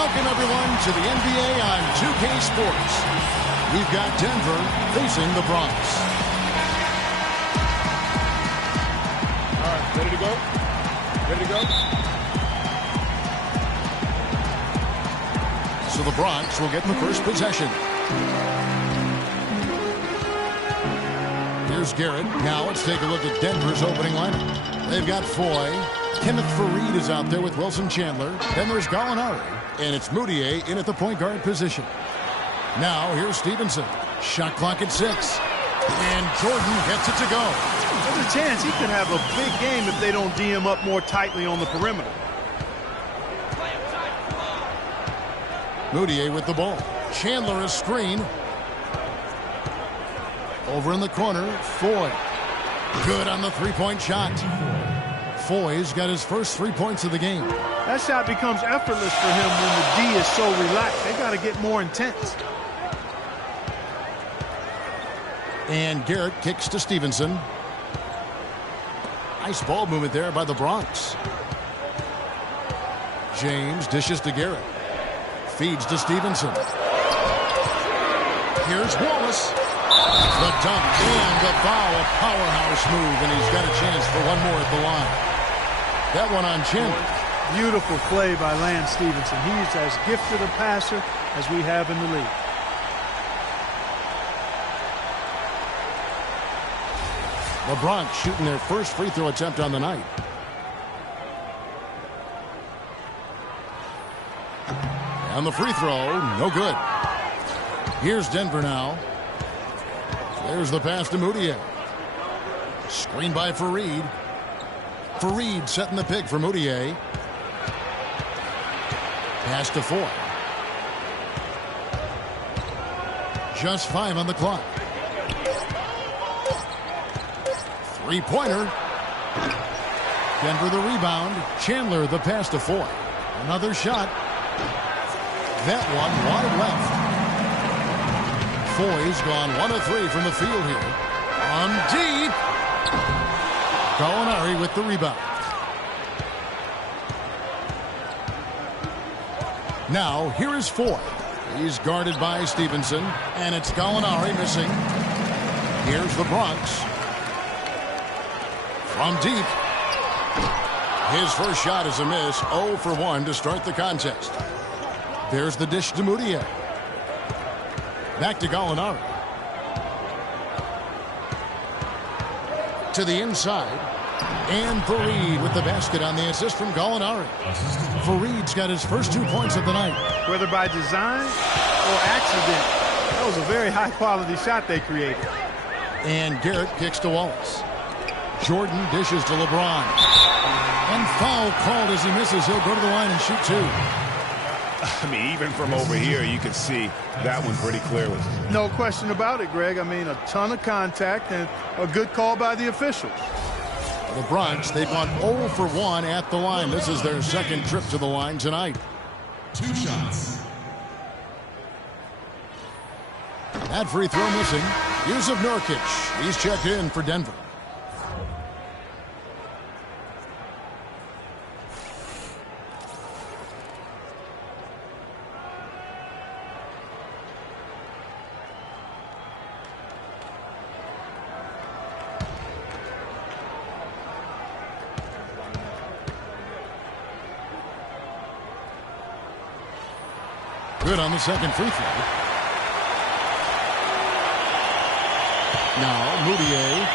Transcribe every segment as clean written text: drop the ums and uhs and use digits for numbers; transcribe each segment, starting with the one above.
Welcome, everyone, to the NBA on 2K Sports. We've got Denver facing the Bronx. All right, ready to go? Ready to go? So the Bronx will get the first possession. Here's Garrett. Now let's take a look at Denver's opening lineup. They've got Foy. Kenneth Faried is out there with Wilson Chandler. Then there's Gallinari. And it's Moutier in at the point guard position. Now here's Stevenson. Shot clock at 6. And Jordan gets it to go. There's a chance he could have a big game if they don't D him up more tightly on the perimeter. Moutier with the ball. Chandler a screen. Over in the corner, Foy. Good on the three-point shot. Foy's got his first 3 points of the game. That shot becomes effortless for him when the D is so relaxed. They got to get more intense. And Garrett kicks to Stevenson. Nice ball movement there by the Bronx. James dishes to Garrett. Feeds to Stevenson. Here's Wallace. The dunk and the foul, a powerhouse move, and he's got a chance for one more at the line. That one on Chandler. Beautiful play by Lance Stevenson. He's as gifted a passer as we have in the league. The Bronx shooting their first free throw attempt on the night. And the free throw, no good. Here's Denver now. There's the pass to Moutier. Screen by Faried. Faried setting the pick for Moutier. Pass to Foy. Just 5 on the clock. Three-pointer. Denver the rebound. Chandler the pass to Foy. Another shot. That one wide left. Foy's gone 1 of 3 from the field here. On deep. Gallinari with the rebound. Now here is Foy. He's guarded by Stevenson, and it's Gallinari missing. Here's the Bronx. From deep. His first shot is a miss. 0 for 1 to start the contest. There's the dish to Moutier. Back to Gallinari. To the inside. And Faried with the basket on the assist from Gallinari. Faried's got his first 2 points of the night. Whether by design or accident, that was a very high-quality shot they created. And Garrett kicks to Wallace. Jordan dishes to LeBron. And foul called as he misses. He'll go to the line and shoot 2. I mean, even from over here, you can see that one pretty clearly. No question about it, Greg. I mean, a ton of contact and a good call by the officials. The Bronx, they've gone 0 for 1 at the line. This is their second trip to the line tonight. 2 shots. That free throw missing. Yusuf Nurkic. He's checked in for Denver. Good on the second free throw. Now Moutier.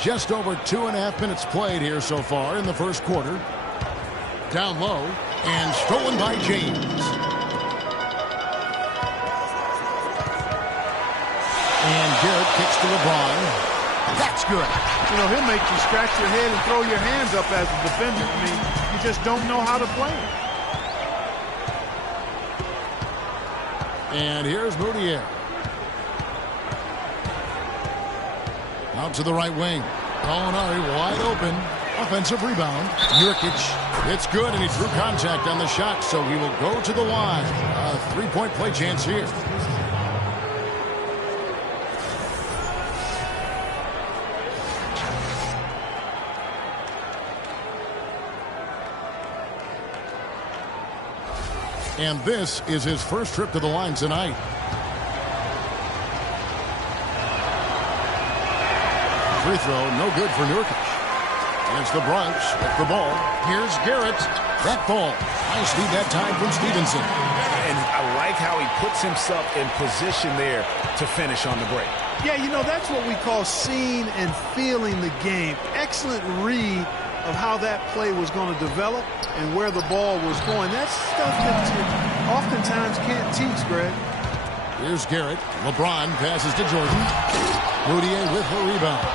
Just over 2.5 minutes played here so far in the first quarter. Down low and stolen by James. And Garrett kicks to LeBron. That's good. You know, he'll make you scratch your head and throw your hands up as a defender. I mean, you just don't know how to play him. And here's Moutier. Out to the right wing. Gallinari wide open. Offensive rebound. Nurkic. It's good, and he threw contact on the shot, so he will go to the line. A three-point play chance here. And this is his first trip to the line tonight. Free throw, no good for Nurkic. And it's the Bronx with the ball. Here's Garrett. That ball. Nice lead that time from Stevenson. And I like how he puts himself in position there to finish on the break. Yeah, you know, that's what we call seeing and feeling the game. Excellent read of how that play was going to develop and where the ball was going. That's stuff that you oftentimes can't teach, Greg. Here's Garrett. LeBron passes to Jordan. Moutier with the rebound.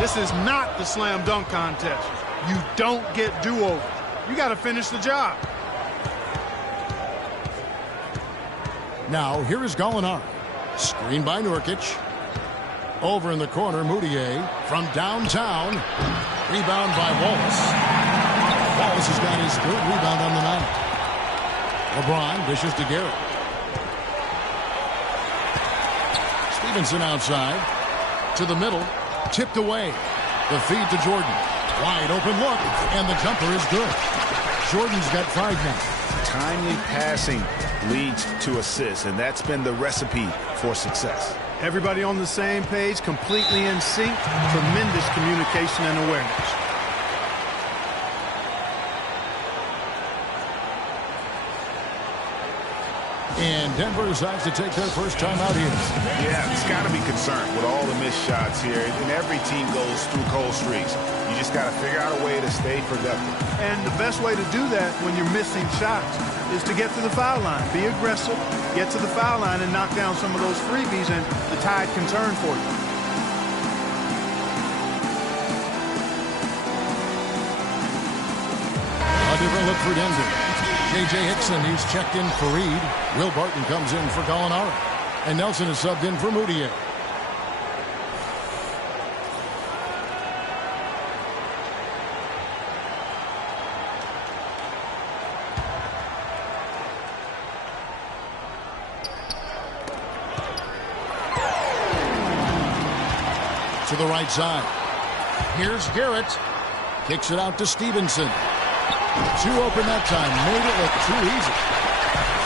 This is not the slam dunk contest. You don't get do-overs. You got to finish the job. Now, here is Gallinari. Screen by Nurkic. Over in the corner, Moutier from downtown. Rebound by Wallace. Wallace has got his third rebound on the night. LeBron dishes to Garrett. Stevenson outside. To the middle. Tipped away. The feed to Jordan. Wide open look. And the jumper is good. Jordan's got 5 now. Timely passing leads to assists, and that's been the recipe for success. Everybody on the same page, completely in sync. Tremendous communication and awareness. And Denver decides to take their first time out here. Yeah, it's got to be concerned with all the missed shots here. And every team goes through cold streaks. You just got to figure out a way to stay productive. And the best way to do that when you're missing shots is to get to the foul line. Be aggressive, get to the foul line, and knock down some of those freebies, and the tide can turn for you. A different look for Denver. J.J. Hickson, he's checked in for Reed. Will Barton comes in for Gallinari. And Nelson is subbed in for Moutier. To the right side. Here's Garrett. Kicks it out to Stevenson. 2 open that time. Made it look too easy.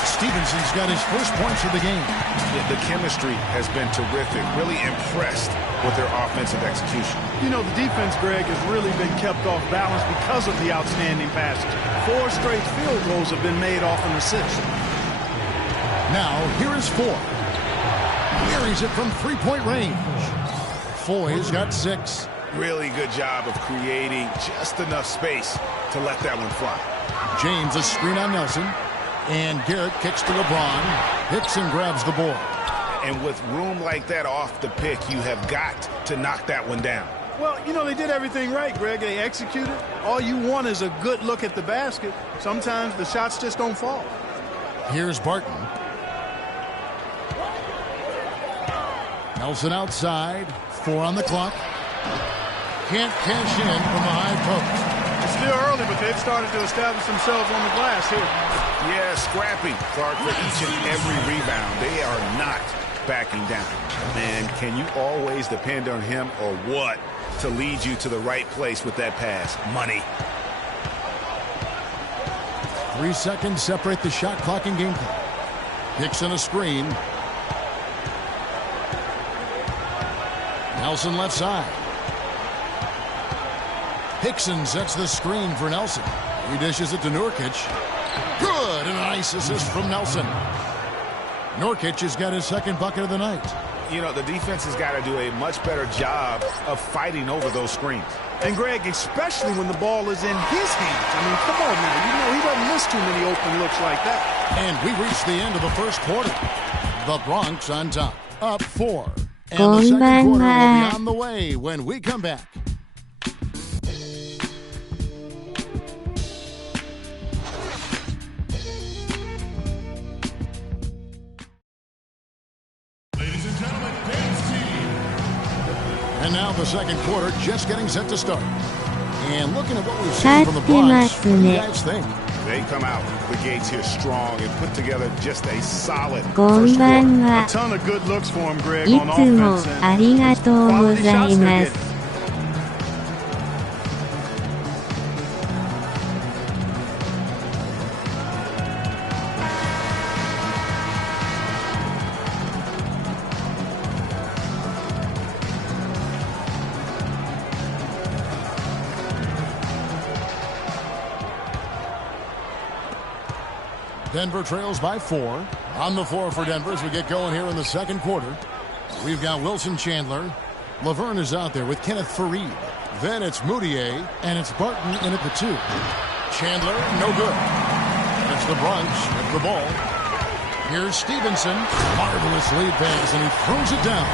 Stevenson's got his first points of the game. Yeah, the chemistry has been terrific. Really impressed with their offensive execution. You know, the defense, Greg, has really been kept off balance because of the outstanding passes. 4 straight field goals have been made off an assist. Now, here is Foy. Carries it from 3-point range. Foy's got 6. Really good job of creating just enough space to let that one fly. James a screen on Nelson. And Garrett kicks to LeBron. Hickson grabs the board. And with room like that off the pick, you have got to knock that one down. Well, you know, they did everything right, Greg. They executed. All you want is a good look at the basket. Sometimes the shots just don't fall. Here's Barton. Nelson outside. 4 on the clock. Can't cash in from the high post. It's still early, but they've started to establish themselves on the glass here. Yeah, scrappy, Clark, for each and every rebound. They are not backing down. Man, can you always depend on him or what to lead you to the right place with that pass? Money. 3 seconds separate the shot clock and game clock. Hickson a screen. Nelson left side. Hickson sets the screen for Nelson. He dishes it to Nurkic. Good, and a nice assist from Nelson. Nurkic has got his second bucket of the night. You know, the defense has got to do a much better job of fighting over those screens. And, Greg, especially when the ball is in his hands. I mean, come on now. You know, he doesn't miss too many open looks like that. And we reach the end of the first quarter. The Bronx on top, up 4. And the second quarter will be on the way when we come back. And now the second quarter just getting set to start. And looking at what we've seen from the Bronx, what do you guys think? They come out the gates here strong and put together just a solid こんばん A は。 ton of good looks for him, Greg, い on つも offense. ありがとうございます。Denver trails by 4. On the floor for Denver as we get going here in the second quarter. We've got Wilson Chandler. Laverne is out there with Kenneth Fareed. Then it's Moutier, and it's Barton in at the 2. Chandler, no good. It's the Bronx with the ball. Here's Stevenson. Marvelous lead pass, and he throws it down.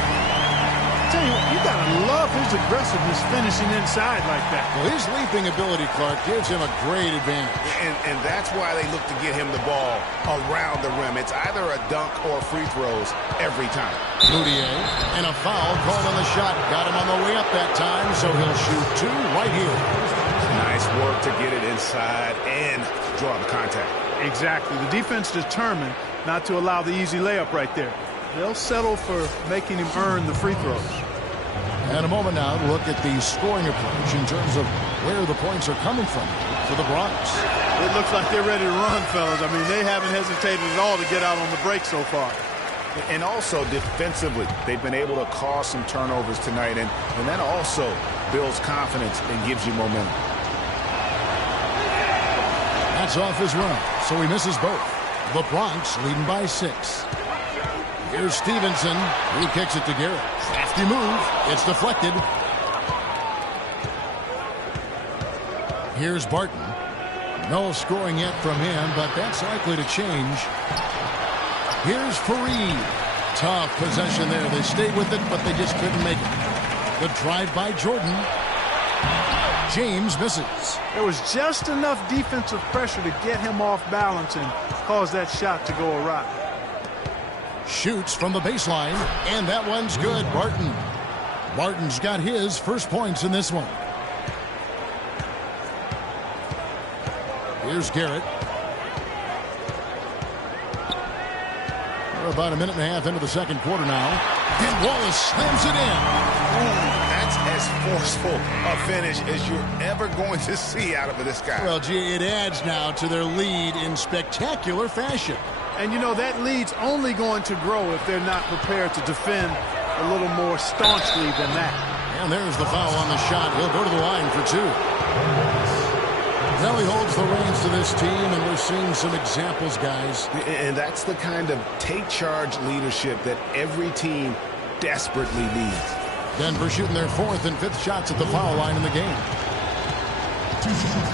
I tell you what, you gotta love his aggressiveness finishing inside like that. Well, his leaping ability, Clark, gives him a great advantage. And that's why they look to get him the ball around the rim. It's either a dunk or free throws every time. Moutier, and a foul called on the shot. Got him on the way up that time, so he'll shoot 2 right here. Nice work to get it inside and draw the contact. Exactly. The defense determined not to allow the easy layup right there. They'll settle for making him earn the free throws. And a moment now to look at the scoring approach in terms of where the points are coming from for the Bronx. It looks like they're ready to run, fellas. I mean, they haven't hesitated at all to get out on the break so far. And also defensively, they've been able to cause some turnovers tonight, and that also builds confidence and gives you momentum. That's off his run, so he misses both. The Bronx leading by 6. Here's Stevenson, who kicks it to Garrett. Crafty move. It's deflected. Here's Barton. No scoring yet from him, but that's likely to change. Here's Fareed. Tough possession there. They stayed with it, but they just couldn't make it. The drive by Jordan. James misses. There was just enough defensive pressure to get him off balance and cause that shot to go awry. Shoots from the baseline, and that one's good. Barton. Barton's got his first points in this one. Here's Garrett. We're about a minute and a half into the second quarter now. And Wallace slams it in. Ooh, that's as forceful a finish as you're ever going to see out of this guy. Well, gee, it adds now to their lead in spectacular fashion. And, you know, that lead's only going to grow if they're not prepared to defend a little more staunchly than that. And there's the foul on the shot. He'll go to the line for 2. Now he holds the reins to this team, and we're seeing some examples, guys. And that's the kind of take charge leadership that every team desperately needs. Denver shooting their 4th and 5th shots at the foul line in the game. 2 shots.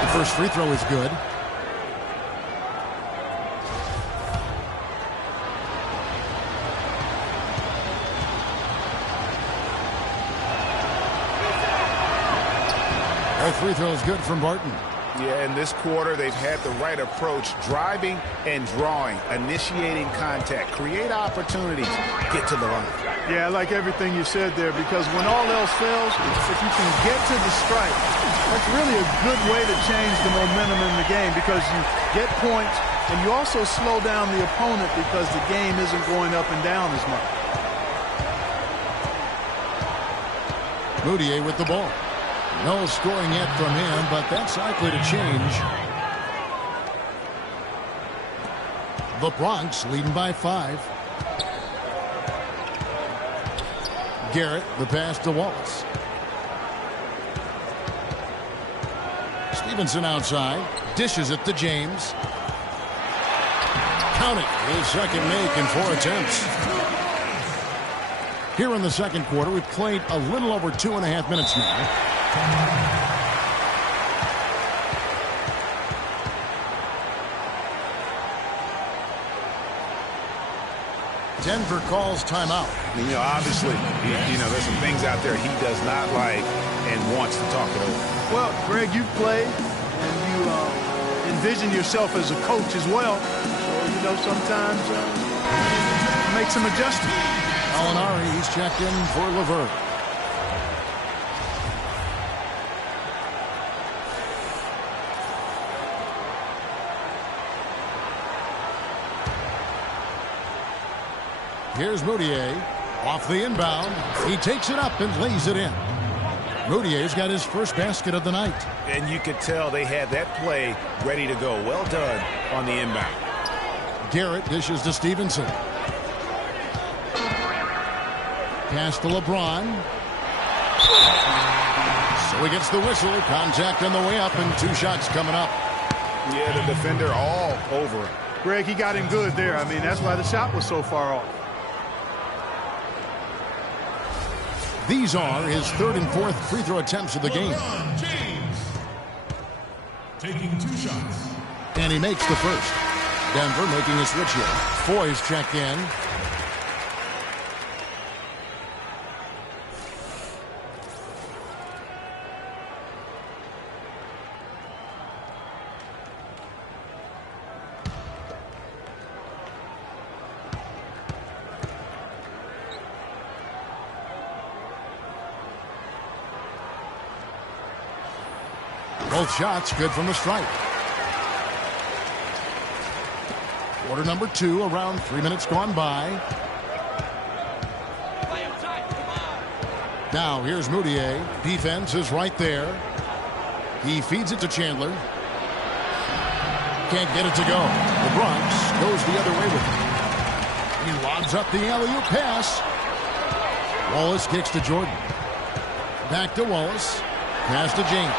The first free throw is good. That free throw is good from Barton. Yeah, in this quarter, they've had the right approach, driving and drawing, initiating contact, create opportunities, get to the line. Yeah, I like everything you said there, because when all else fails, if you can get to the strike, that's really a good way to change the momentum in the game, because you get points and you also slow down the opponent because the game isn't going up and down as much. Moutier with the ball. No scoring yet from him, but that's likely to change. The Bronx leading by 5. Garrett, the pass to Wallace. Stevenson outside, dishes it to James. Count it, his second make in 4 attempts. Here in the second quarter, we've played a little over 2.5 minutes now. Denver calls timeout. You know, obviously, there's some things out there he does not like and wants to talk it over. Well, Greg, you've played and you envision yourself as a coach as well. So, sometimes make some adjustments. Alinari, he's checked in for Levert. Here's Moutier. Off the inbound. He takes it up and lays it in. Moutier's got his first basket of the night. And you could tell they had that play ready to go. Well done on the inbound. Garrett dishes to Stevenson. Pass to LeBron. So So he gets the whistle. Contact on the way up and 2 shots coming up. Yeah, the defender all over him. Greg, he got him good there. I mean, that's why the shot was so far off. These are his 3rd and 4th free throw attempts of the game. James taking 2 shots. And he makes the first. Denver making a switch here. Foy's checked in. Both shots good from the stripe. Quarter number 2, around 3 minutes gone by. Now here's Moutier. Defense is right there. He feeds it to Chandler. Can't get it to go. The Bronx goes the other way with it. He lobs up the alley-oop pass. Wallace kicks to Jordan. Back to Wallace. Pass to James.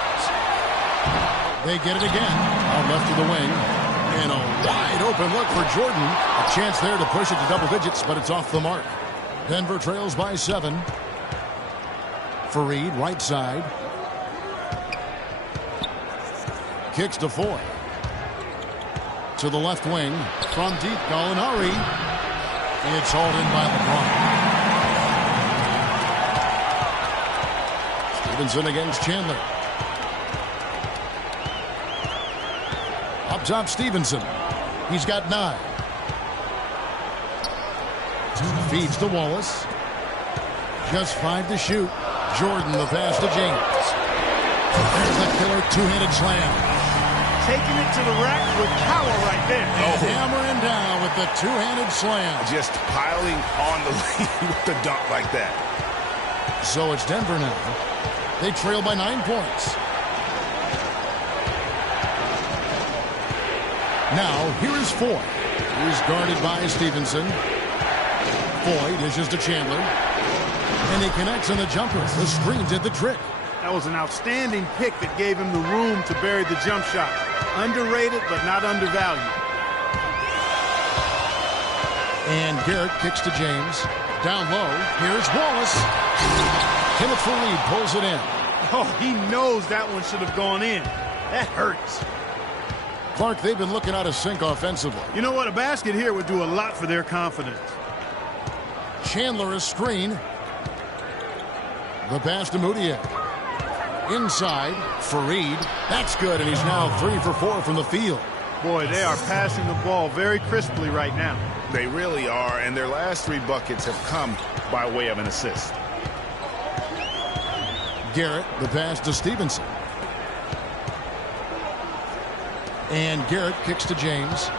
They get it again. Out left to the wing. And a wide open look for Jordan. A chance there to push it to double digits, but it's off the mark. Denver trails by 7. Fareed, right side. Kicks to Foy. To the left wing. From deep, Gallinari. It's hauled in by LeBron. Stevenson against Chandler. Up top, Stevenson. He's got 9. Feeds to Wallace. Just 5 to shoot. Jordan, the pass to James. There's the killer 2-handed slam. Taking it to the rack with power right there. Hammering down with the 2-handed slam. Just piling on the lead with the dunk like that. So it's Denver now. They trail by 9 points. Now, here is Foy. He's guarded by Stevenson. Foy dishes to Chandler. And he connects on the jumper. The screen did the trick. That was an outstanding pick that gave him the room to bury the jump shot. Underrated, but not undervalued. And Garrett kicks to James. Down low, here's Wallace. Kenneth Fareed pulls it in. Oh, he knows that one should have gone in. That hurts. Clark, they've been looking out of sync offensively. You know what? A basket here would do a lot for their confidence. Chandler is screen. The pass to Moutier. Inside, Fareed. That's good, and he's now 3 for 4 from the field. Boy, they are passing the ball very crisply right now. They really are, and their last 3 buckets have come by way of an assist. Garrett, the pass to Stevenson. And Garrett kicks to James.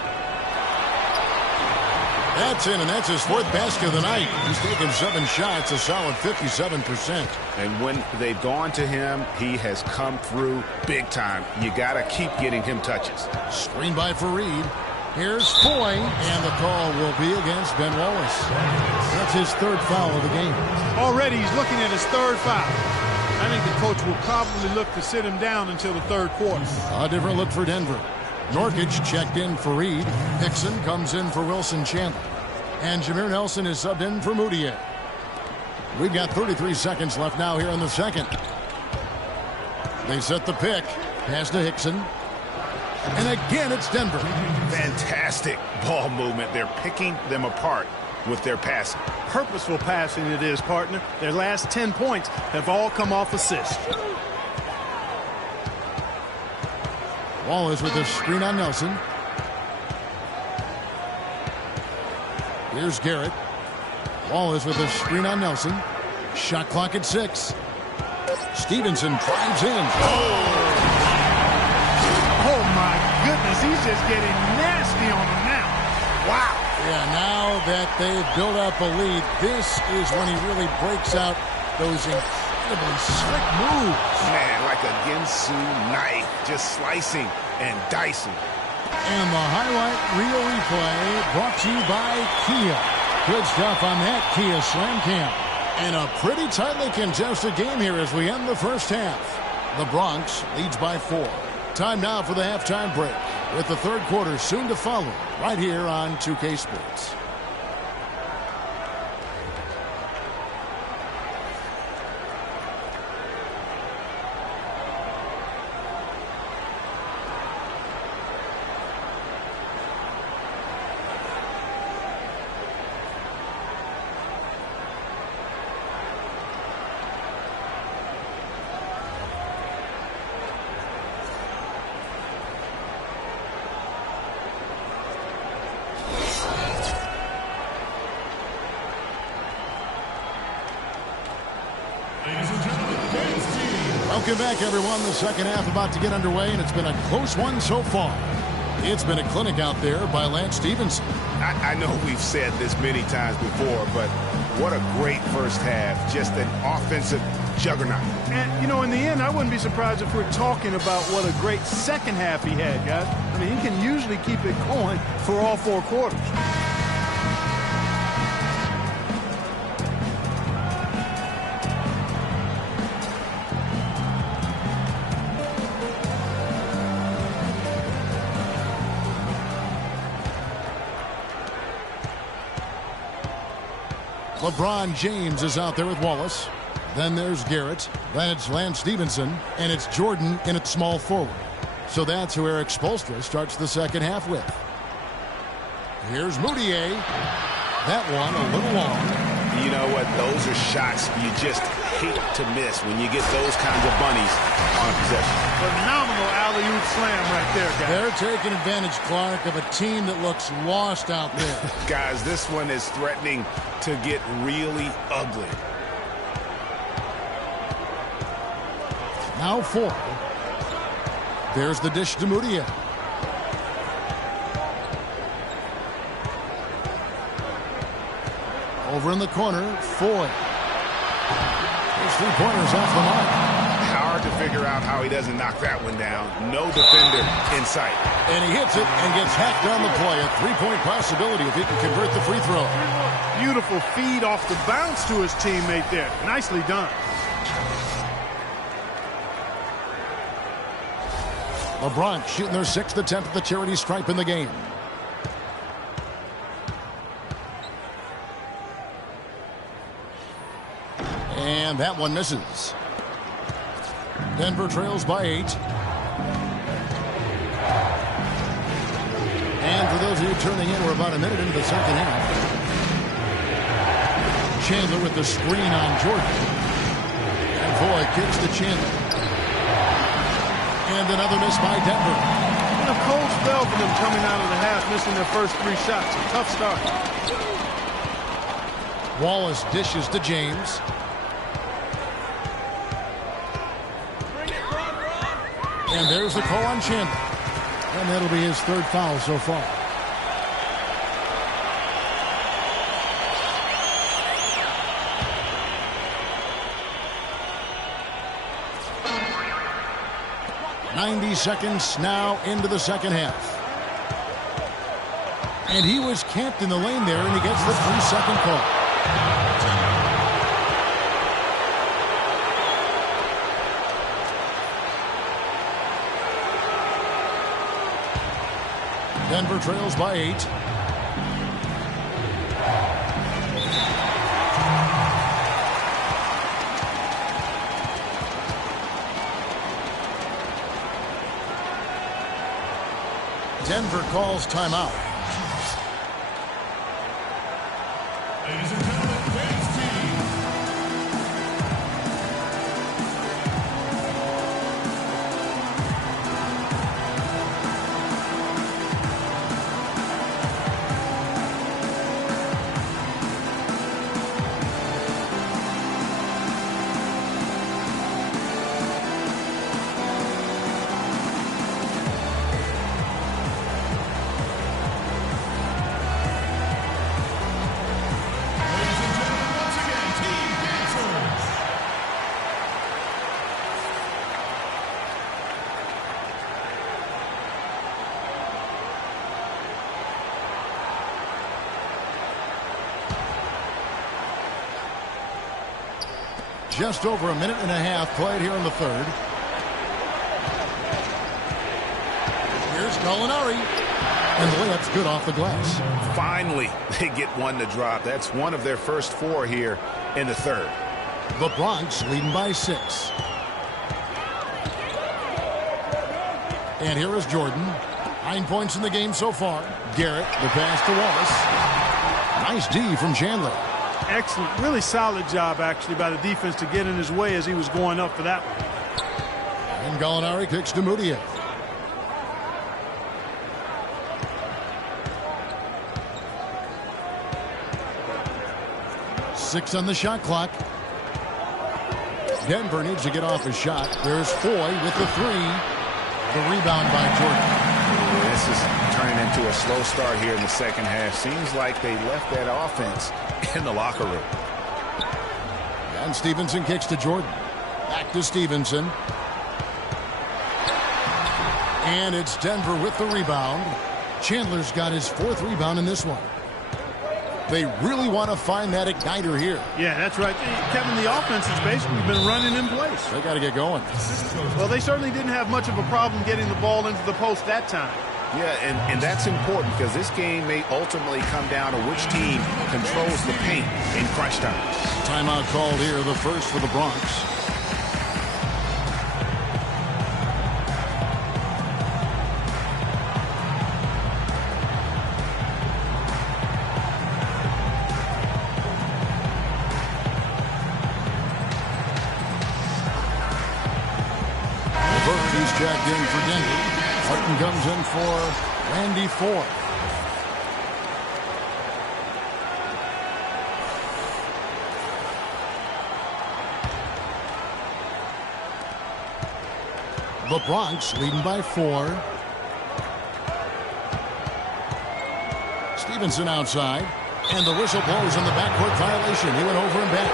That's in, and that's his 4th basket of the night. He's taken 7 shots, a solid 57%. And when they've gone to him, he has come through big time. You got to keep getting him touches. Screen by Fareed. Here's Foy, and the call will be against Ben Wallace. That's his 3rd foul of the game. Already he's looking at his 3rd foul. I think the coach will probably look to sit him down until the 3rd quarter. A different look for Denver. Norkic checked in for Reed. Hickson comes in for Wilson Chandler. And Jameer Nelson is subbed in for Moutier. We've got 33 seconds left now here in the second. They set the pick. Pass to Hickson. And again, it's Denver. Fantastic ball movement. They're picking them apart with their passing. Purposeful passing it is, partner. Their last 10 points have all come off assists. Wallace with a screen on Nelson. Here's Garrett. Wallace with a screen on Nelson. Shot clock at 6. Stevenson drives in. Oh my goodness, he's just getting nasty on him now. Wow. Yeah, now that they've built up a lead, this is when he really breaks out those incredibly slick moves. Man, like a Ginsu knife, just slicing and dicing. And the highlight reel replay brought to you by Kia. Good stuff on that Kia Slam Cam. And a pretty tightly contested game here as we end the first half. The Bronx leads by 4. Time now for the halftime break, with the third quarter soon to follow, right here on 2K Sports. Welcome back, everyone. The second half about to get underway, and it's been a close one so far. It's been a clinic out there by Lance Stephenson. I know we've said this many times before, but what a great first half. Just an offensive juggernaut. And, you know, in the end, I wouldn't be surprised if we're talking about what a great second half he had, guys. I mean, he can usually keep it going for all 4 quarters. LeBron James is out there with Wallace. Then there's Garrett. Then it's Lance Stephenson. And it's Jordan in at small forward. So that's who Eric Spoelstra starts the second half with. Here's Moutier. That one a little long. You know what? Those are shots you just hate to miss when you get those kinds of bunnies on a possession. Phenomenal alley-oop slam right there, guys. They're taking advantage, Clark, of a team that looks lost out there. Guys, this one is threatening to get really ugly. Now 4. There's the dish to Moutier. Over in the corner, Foy. His 3-pointers off the mark. Hard to figure out how he doesn't knock that one down. No defender in sight. And he hits it and gets hacked on the play. A 3-point possibility if he can convert the free throw. Beautiful feed off the bounce to his teammate there. Nicely done. LeBron shooting their 6th attempt at the charity stripe in the game. And that one misses. Denver trails by 8. And for those of you turning in, we're about a minute into the second half. Chandler with the screen on Jordan. And Foy kicks to Chandler. And another miss by Denver. And a cold spell for them coming out of the half, missing their first 3 shots. A tough start. Wallace dishes to James. And there's the call on Chandler. And that'll be his 3rd foul so far. "90 seconds now into the second half. And he was camped in the lane there, and he gets the 3-second call. Denver trails by 8. Denver calls timeout. Ladies and gentlemen, today's team. Just over a minute and a half played here in the third. Here's Gallinari. And the layup's good off the glass. Finally, they get one to drop. That's one of their first 4 here in the third. The Bronx leading by 6. And here is Jordan. 9 points in the game so far. Garrett, the pass to Wallace. Nice D from Chandler. Excellent. Really solid job, actually, by the defense to get in his way as he was going up for that one. And Gallinari kicks to Moutier. Six on the shot clock. Denver needs to get off a shot. There's Foy with the 3. The rebound by Jordan. This is turning into a slow start here in the second half. Seems like they left that offense in the locker room. And Stevenson kicks to Jordan. Back to Stevenson. And it's Denver with the rebound. Chandler's got his 4th rebound in this one. They really want to find that igniter here. Yeah, that's right. Kevin, the offense has basically been running in place. They got to get going. Well, they certainly didn't have much of a problem getting the ball into the post that time. Yeah, and that's important because this game may ultimately come down to which team controls the paint in crunch time. Timeout called here, the first for the Bronx. He's checked in for Denver. Martin comes in for Randy Ford. The Bronx leading by 4. Stevenson outside. And the whistle blows on the backcourt violation. He went over and back.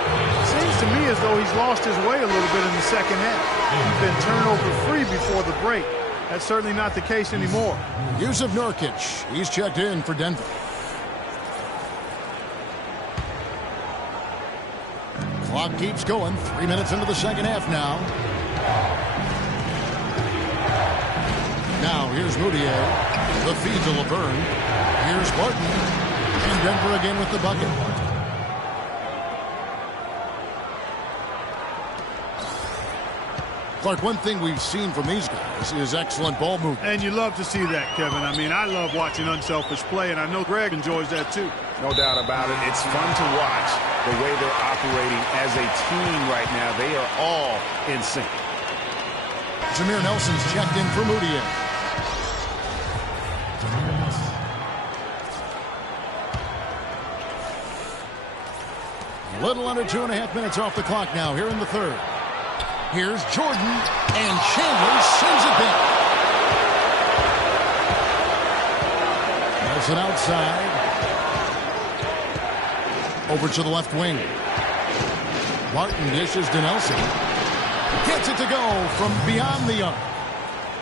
Seems to me as though he's lost his way a little bit in the second half. He's been turnover-free before the break. That's certainly not the case anymore. Yusuf Nurkic. He's checked in for Denver. Clock keeps going. 3 minutes into the second half now. Now here's Moutier. The feed to Laverne. Here's Barton. And Denver again with the bucket. Clark, one thing we've seen from these guys is excellent ball movement. And you love to see that, Kevin. I mean, I love watching unselfish play, and I know Greg enjoys that too. No doubt about it. It's fun to watch the way they're operating as a team right now. They are all in sync. Jameer Nelson's checked in for Moutier. A little under 2.5 minutes off the clock now here in the third. Here's Jordan, and Chandler sends it back. Nelson outside. Over to the left wing. Martin dishes to Nelson. Gets it to go from beyond the arc.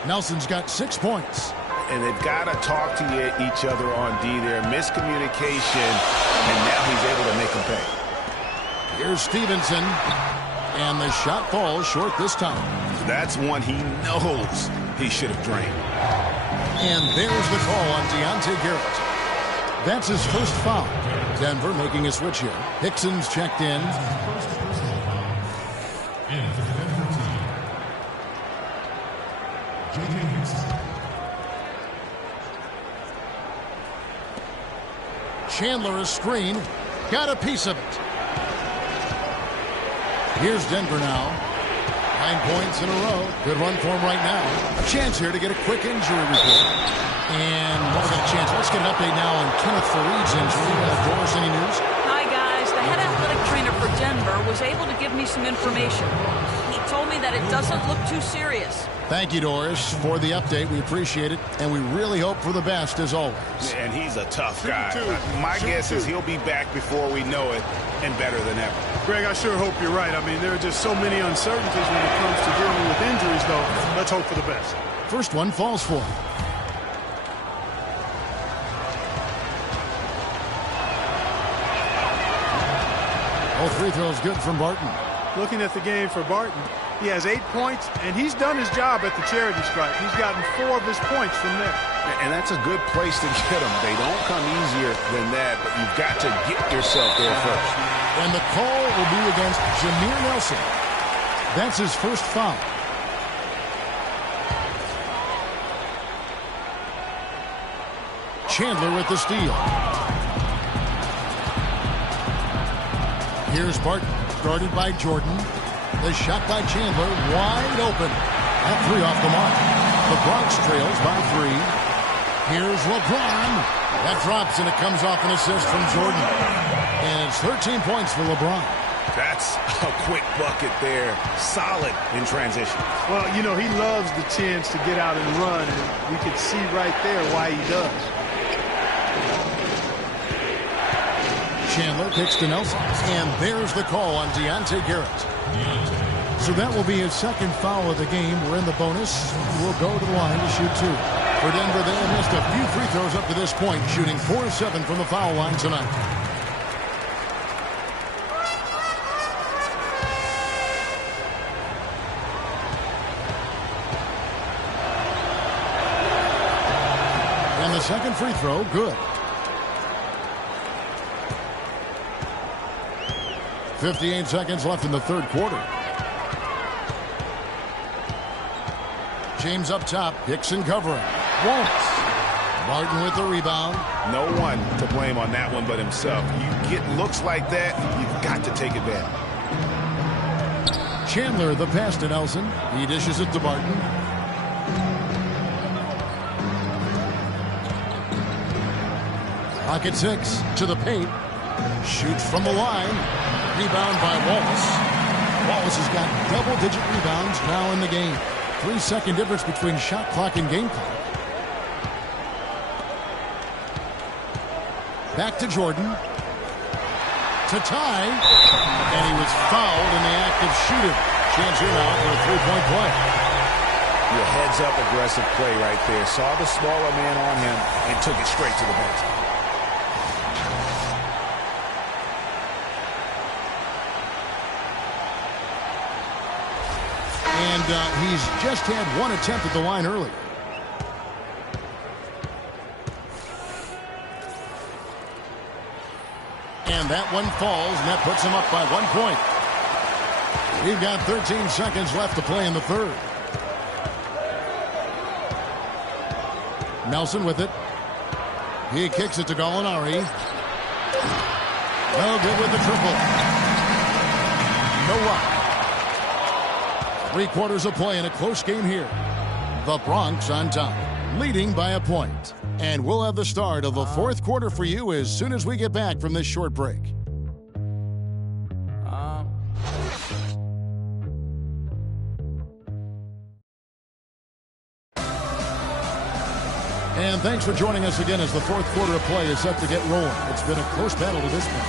Nelson's got 6 points. And they've got to talk to each other on D there. Miscommunication, and now he's able to make them pay. Here's Stevenson, and the shot falls short this time. That's one he knows he should have drained. And there's the call on Deontay Garrett. That's his first foul. Denver making a switch here. Hickson's checked in. Chandler is screen. Got a piece of it. Here's Denver now. 9 points in a row. Good run for him right now. A chance here to get a quick injury report. And what was that chance? Let's get an update now on Kenneth Fareed's injury. Doris, any news? Hi, guys. The head athletic trainer for Denver was able to give me some information. He told me that it doesn't look too serious. Thank you, Doris, for the update. We appreciate it, and we really hope for the best, as always. And he's a tough guy. My guess is he'll be back before we know it, and better than ever. Greg, I sure hope you're right. I mean, there are just so many uncertainties when it comes to dealing with injuries, though. Let's hope for the best. First one falls for him. All free throws good from Barton. Looking at the game for Barton, He has 8 points, and he's done his job at the charity stripe. He's gotten 4 of his points from there. And that's a good place to get them. They don't come easier than that, but you've got to get yourself there first. And the call will be against Jameer Nelson. That's his first foul. Chandler with the steal. Here's Barton, guarded by Jordan. The shot by Chandler, wide open. That 3 off the mark. The Bronx trails by 3. Here's LeBron. That drops, and it comes off an assist from Jordan. And it's 13 points for LeBron. That's a quick bucket there. Solid in transition. Well, you know, he loves the chance to get out and run, and we can see right there why he does. Chandler kicks to Nelson. And there's the call on Deontay Garrett. So that will be his second foul of the game. We're in the bonus. We'll go to the line to shoot 2. For Denver, they have missed a few free throws up to this point, shooting 4-7 from the foul line tonight. And the second free throw, good. 58 seconds left in the third quarter. James up top, Hickson covering. Won't. Martin with the rebound. No one to blame on that one but himself. You get looks like that, you've got to take advantage. Chandler the pass to Nelson. He dishes it to Barton. Pocket 6 to the paint. Shoots from the line. Rebound by Wallace. Wallace has got double-digit rebounds now in the game. 3-second difference between shot clock and game clock. Back to Jordan. To tie. And he was fouled in the act of shooting. Chance here now for a three-point play. Your heads-up aggressive play right there. Saw the smaller man on him and took it straight to the basket. And he's just had one attempt at the line earlier. And that one falls, and that puts him up by 1 point. We've got 13 seconds left to play in the third. Nelson with it. He kicks it to Gallinari. No good with the triple. No luck. 3 quarters of play in a close game here. The Bronx on top, leading by a point. And we'll have the start of the fourth quarter for you as soon as we get back from this short break. And thanks for joining us again as the fourth quarter of play is set to get rolling. It's been a close battle to this point.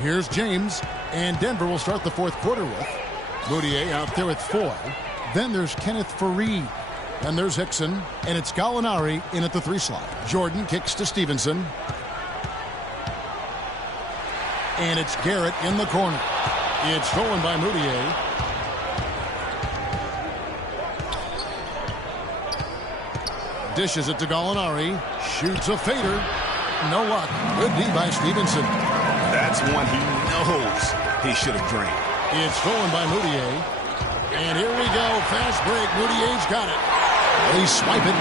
Here's James, and Denver will start the fourth quarter with Moutier out there with 4. Then there's Kenneth Faried. Then there's Hickson, and it's Gallinari in at the 3 slot. Jordan kicks to Stevenson. And it's Garrett in the corner. It's stolen by Moutier. Dishes it to Gallinari. Shoots a fader. No luck. Good D by Stevenson. That's one he knows he should have drained. It's stolen by Moutier. And here we go. Fast break. Moutier's got it. They swipe it.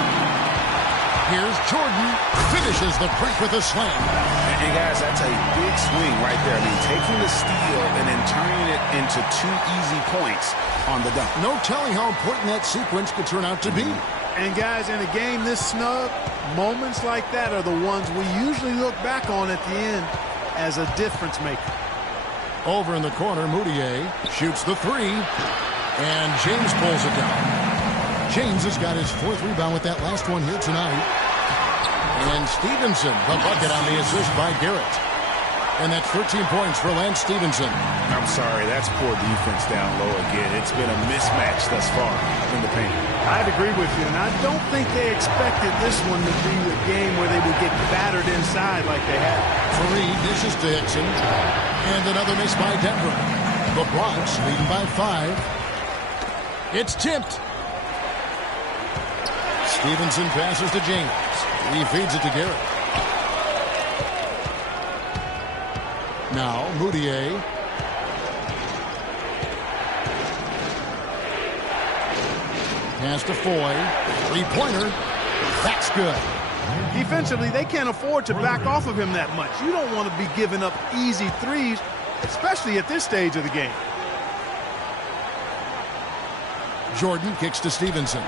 Here's Jordan. Finishes the break with a slam. And guys, that's a big swing right there. I mean, taking the steal and then turning it into 2 easy points on the dunk. No telling how important that sequence could turn out to be. And guys, in a game this snug, moments like that are the ones we usually look back on at the end as a difference maker. Over in the corner, Moutier shoots the 3, and James pulls it down. James has got his 4th rebound with that last one here tonight. And Stevenson, the bucket on the assist by Garrett. And that's 13 points for Lance Stevenson. I'm sorry, that's poor defense down low again. It's been a mismatch thus far in the paint. I'd agree with you, and I don't think they expected this one to be a game where they would get battered inside like they have. Fareed dishes to Hickson. And another miss by Denver. The Bronx leading by 5. It's tipped. Stevenson passes to James. He feeds it to Garrett. Now, Moutier. Pass to Foy. Three-pointer. That's good. Defensively, they can't afford to back off of him that much. You don't want to be giving up easy threes, especially at this stage of the game. Jordan kicks to Stevenson.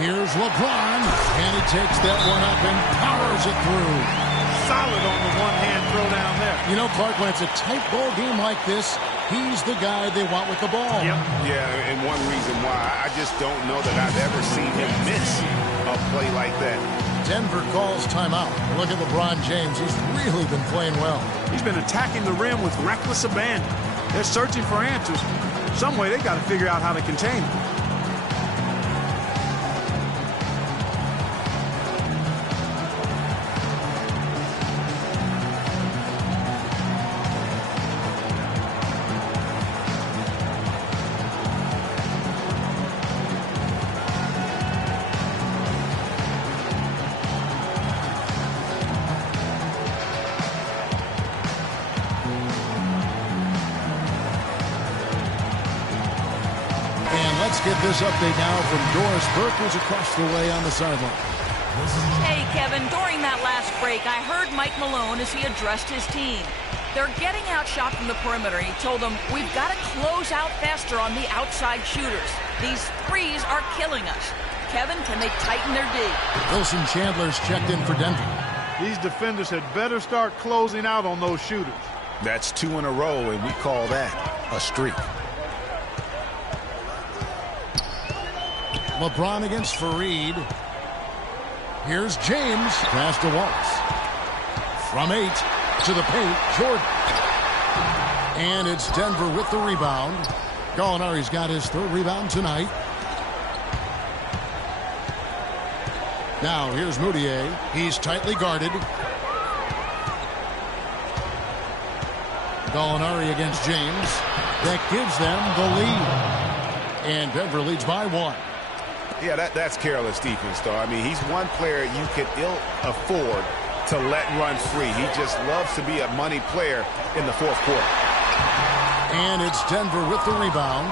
Here's LeBron, and he takes that one up and powers it through. Solid on the one-hand throw down there. You know, Clark, when it's a tight ball game like this, he's the guy they want with the ball. Yep. Yeah, and one reason why, I just don't know that I've ever seen him miss a play like that. Denver calls timeout. Look at LeBron James. He's really been playing well. He's been attacking the rim with reckless abandon. They're searching for answers. Some way they got to figure out how to contain him. Let's get this update now from Doris Burke, who's across the way on the sideline. Hey, Kevin, during that last break, I heard Mike Malone as he addressed his team. They're getting outshot from the perimeter. He told them, we've got to close out faster on the outside shooters. These threes are killing us. Kevin, can they tighten their D? Wilson Chandler's checked in for Denver. These defenders had better start closing out on those shooters. That's 2 in a row, and we call that a streak. LeBron against Fareed. Here's James. Pass to Wallace. From 8 to the paint, Jordan. And it's Denver with the rebound. Gallinari's got his 3rd rebound tonight. Now here's Moutier. He's tightly guarded. Gallinari against James. That gives them the lead. And Denver leads by 1. Yeah, that's careless defense, though. I mean, he's one player you can ill afford to let run free. He just loves to be a money player in the 4th quarter. And it's Denver with the rebound.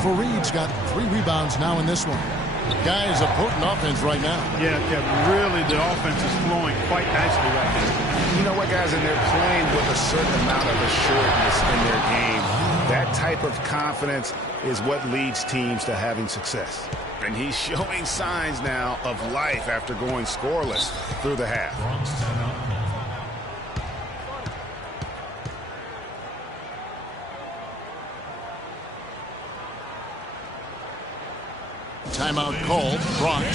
Fareed's got 3 rebounds now in this one. Guys, a potent offense right now. Yeah, Kevin, really the offense is flowing quite nicely right now. You know what, guys, and they're playing with a certain amount of assuredness in their game. That type of confidence is what leads teams to having success. And he's showing signs now of life after going scoreless through the half. Timeout called. Bronx.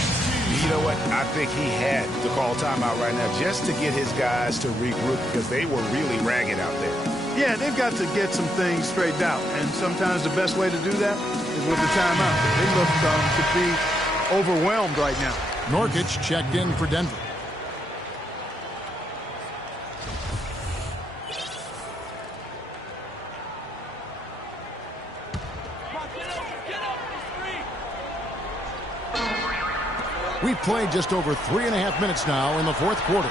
You know what? I think he had to call timeout right now just to get his guys to regroup because they were really ragged out there. Yeah, they've got to get some things straightened out. And sometimes the best way to do that is with the timeout. They look to be overwhelmed right now. Nurkic checked in for Denver. We've played just over 3.5 minutes now in the 4th quarter.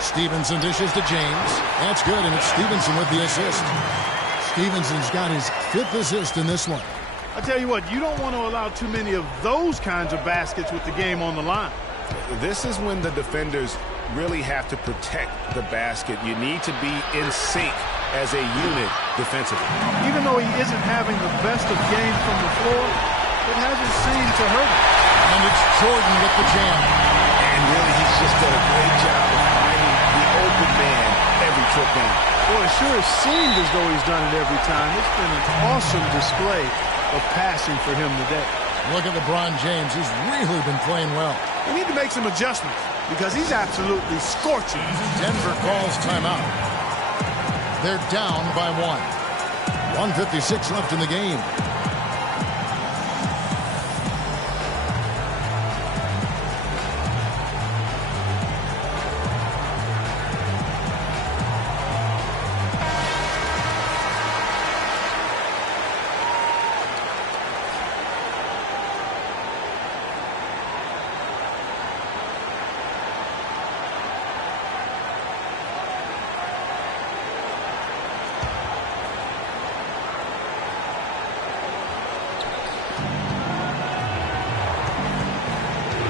Stevenson dishes to James. That's good, and it's Stevenson with the assist. Stevenson's got his 5th assist in this one. I tell you what, you don't want to allow too many of those kinds of baskets with the game on the line. This is when the defenders really have to protect the basket. You need to be in sync as a unit defensively. Even though he isn't having the best of games from the floor, it hasn't seemed to hurt him. And it's Jordan with the jam. And really, he's just done a great job of finding the open man every trip in. Boy, it sure has seemed as though he's done it every time. It's been an awesome display of passing for him today. Look at LeBron James. He's really been playing well. We need to make some adjustments because he's absolutely scorching. Denver calls timeout. They're down by 1. 1:56 left in the game.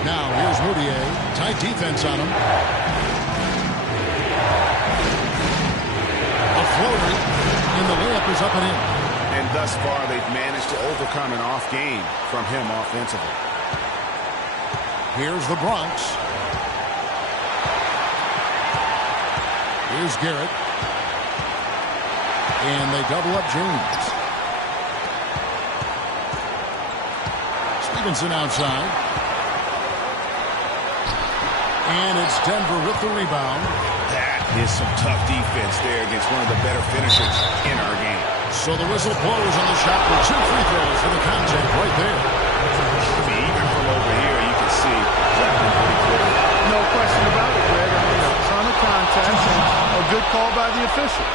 Now, here's Moutier. Tight defense on him. A floater. And the layup is up and in. And thus far, they've managed to overcome an off game from him offensively. Here's the Bronx. Here's Garrett. And they double up James. Stevenson outside. And it's Denver with the rebound. That is some tough defense there against one of the better finishers in our game. So the whistle blows on the shot with 2 free throws for the contact right there. I mean, even from over here, you can see exactly pretty clearly. No question about it, Greg. I mean, a ton of contact and a good call by the official.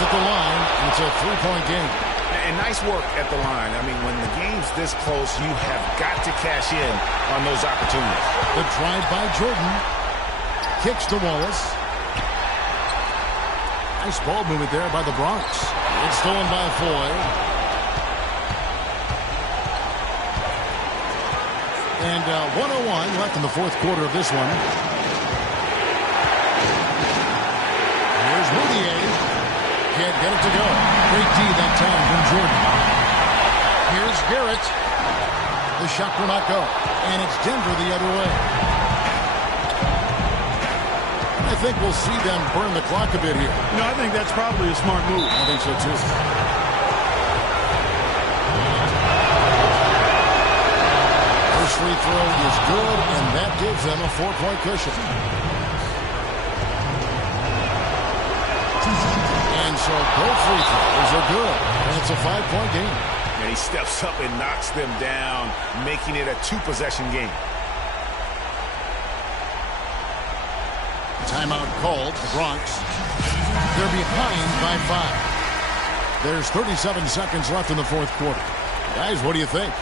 At the line, and it's a 3-point game. And nice work at the line. I mean, when the game's this close, you have got to cash in on those opportunities. The drive by Jordan. Kicks to Wallace. Nice ball movement there by the Bronx. It's stolen by Foy. And 1:01 left in the fourth quarter of this one. Here's Moutier. Can't get it to go. Great D that time from Jordan. Here's Garrett. The shot will not go. And it's Denver the other way. I think we'll see them burn the clock a bit here. No, I think that's probably a smart move. I think so too. First free throw is good, and that gives them a 4-point cushion. And so both free throws are good. And it's a 5-point game. And he steps up and knocks them down, making it a 2-possession game. Timeout called, the Bronx. They're behind by 5. There's 37 seconds left in the fourth quarter. Guys, what do you think?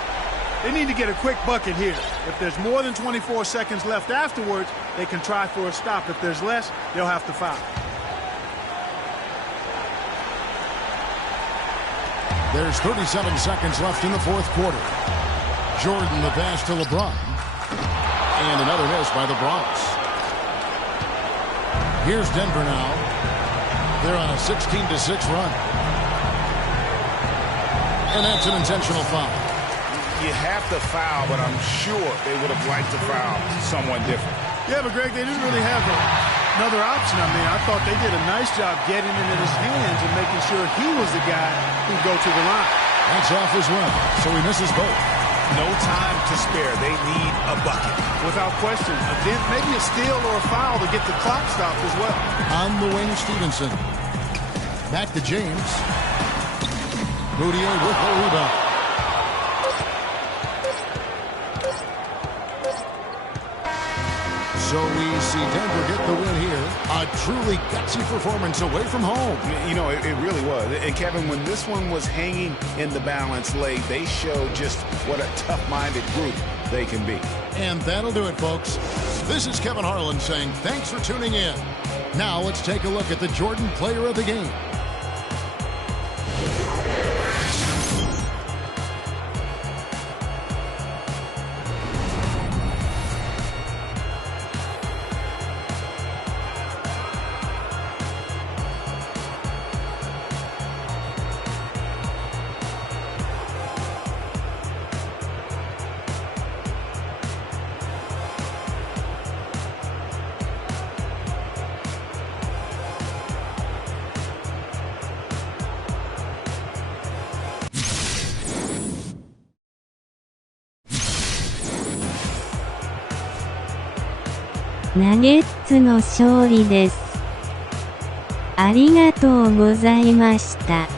They need to get a quick bucket here. If there's more than 24 seconds left afterwards, they can try for a stop. If there's less, they'll have to foul. There's 37 seconds left in the fourth quarter. Jordan the pass to LeBron. And another miss by the Bronx. Here's Denver now. They're on a 16-6 run. And that's an intentional foul. You have to foul, but I'm sure they would have liked to foul someone different. Yeah, but Greg, they didn't really have another option. I mean, I thought they did a nice job getting it in his hands and making sure he was the guy who'd go to the line. That's off as well, so he misses both. No time to spare. They need a bucket. Without question. Then maybe a steal or a foul to get the clock stopped as well. On the wing, Stevenson. Back to James. Moutier with the rebound. So we see Denver get the win here. A truly gutsy performance away from home. You know, it really was. And Kevin, when this one was hanging in the balance late, they showed just what a tough-minded group they can be. And that'll do it, folks. This is Kevin Harlan saying thanks for tuning in. Now let's take a look at the Jordan Player of the Game. ナゲッツの勝利です。ありがとうございました。